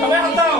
সবাই হাত দাও।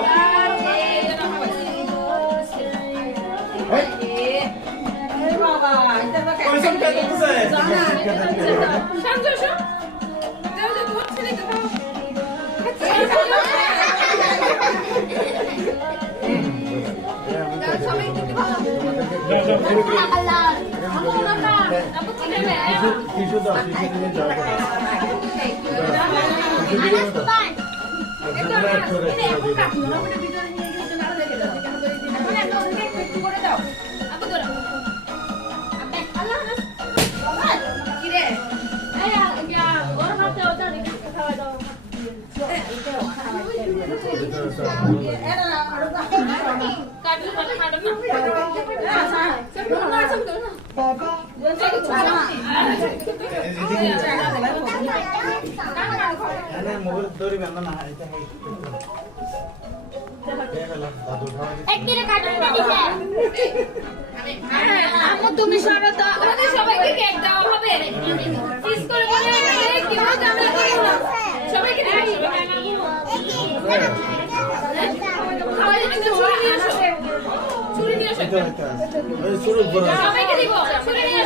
তুমি সরো তো আমাদের সবাইকে কেক দাও হবে ফিস করে বলে কি হবে আমরা করব না সবাইকে দেই ছুরি নিয়ে আসো সবাইকে দিব ছুরি নিয়ে